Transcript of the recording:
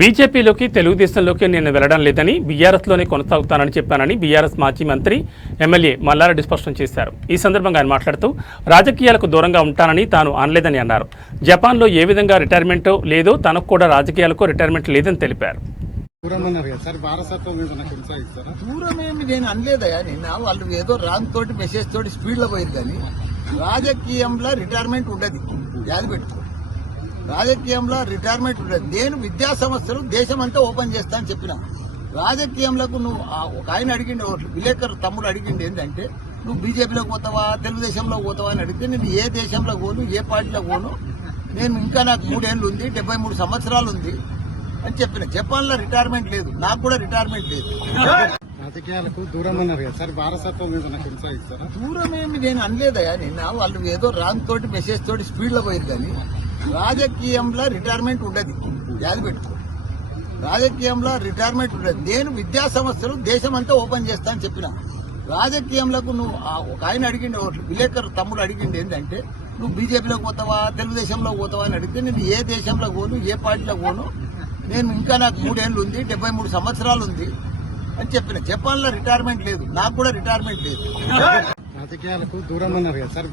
బీజేపీలోకి తెలుగుదేశంలోకి నేను వెళ్లడం లేదని బీఆర్ఎస్లోనే కొనసాగుతానని చెప్పానని బీఆర్ఎస్ మాజీ మంత్రి ఎమ్మెల్యే మల్లారెడ్డి స్పష్టం చేశారు. ఈ సందర్భంగా ఆయన మాట్లాడుతూ రాజకీయాలకు దూరంగా ఉంటానని తాను అనలేదని అన్నారు. జపాన్లో ఏ విధంగా రిటైర్మెంటో లేదో తనకు కూడా రాజకీయాలకు రిటైర్మెంట్ లేదని తెలిపారు. దూరమేమి నేను అనలేదయా. నిన్న వాళ్ళు ఏదో రాంగ్ తోటి మెసేజ్ తోటి స్పీడ్ లో పోయారు. కానీ రాజకీయంలో రిటైర్మెంట్ ఉండదు. యాది పెట్టుకో, రాజకీయంలో రిటైర్మెంట్ ఉండదు. నేను విద్యా సంస్థలు దేశం అంతా ఓపెన్ చేస్తా అని చెప్పిన. రాజకీయంలోకి నువ్వు ఒక ఆయన అడిగిండు, విలేకరు తమ్ముడు అడిగిండు ఏంటంటే నువ్వు బీజేపీలోకి పోతావా తెలుగుదేశంలో పోతావా అని అడిగితే నేను ఏ దేశంలో పోను, ఏ పార్టీలో పోను, నేను ఇంకా నాకు 3 ఏళ్ళు ఉంది, 73 సంవత్సరాలు ఉంది అని చెప్పిన. జపాన్లో రిటైర్మెంట్ లేదు, నాకు కూడా రిటైర్మెంట్ లేదు. రాజకీయాలకు దూరం అన్నారు కదా సార్, వారసత్వం మీద కొనసాగిస్తారా? దూరమేమి నేను అనలేదయా. నిన్న వాళ్ళు ఏదో రాంగ్ తోటి మెసేజ్ తోటి స్పీడ్ లో పోయారు. కానీ రాజకీయంలో రిటైర్మెంట్ ఉండదు. యాది పెట్టుకో, రాజకీయంలో రిటైర్మెంట్ ఉండదు. నేను విద్యా సంస్థలు దేశం అంతా ఓపెన్ చేస్తా అని చెప్పిన. రాజకీయంలోకి నువ్వు ఒక ఆయన అడిగిండు, విలేకరు తమ్ముడు అడిగిండు ఏంటంటే నువ్వు బీజేపీలోకి పోతావా తెలుగుదేశంలో పోతావా అని అడిగితే నేను ఏ దేశంలో పోను, ఏ పార్టీలో పోను, నేను ఇంకా నాకు 3 ఏళ్ళు ఉంది, 73 సంవత్సరాలు ఉంది అని చెప్పిన. జపాన్లో రిటైర్మెంట్ లేదు, నాకు కూడా రిటైర్మెంట్ లేదు. రాజకీయాలకు దూరం అన్నారు కదా సార్,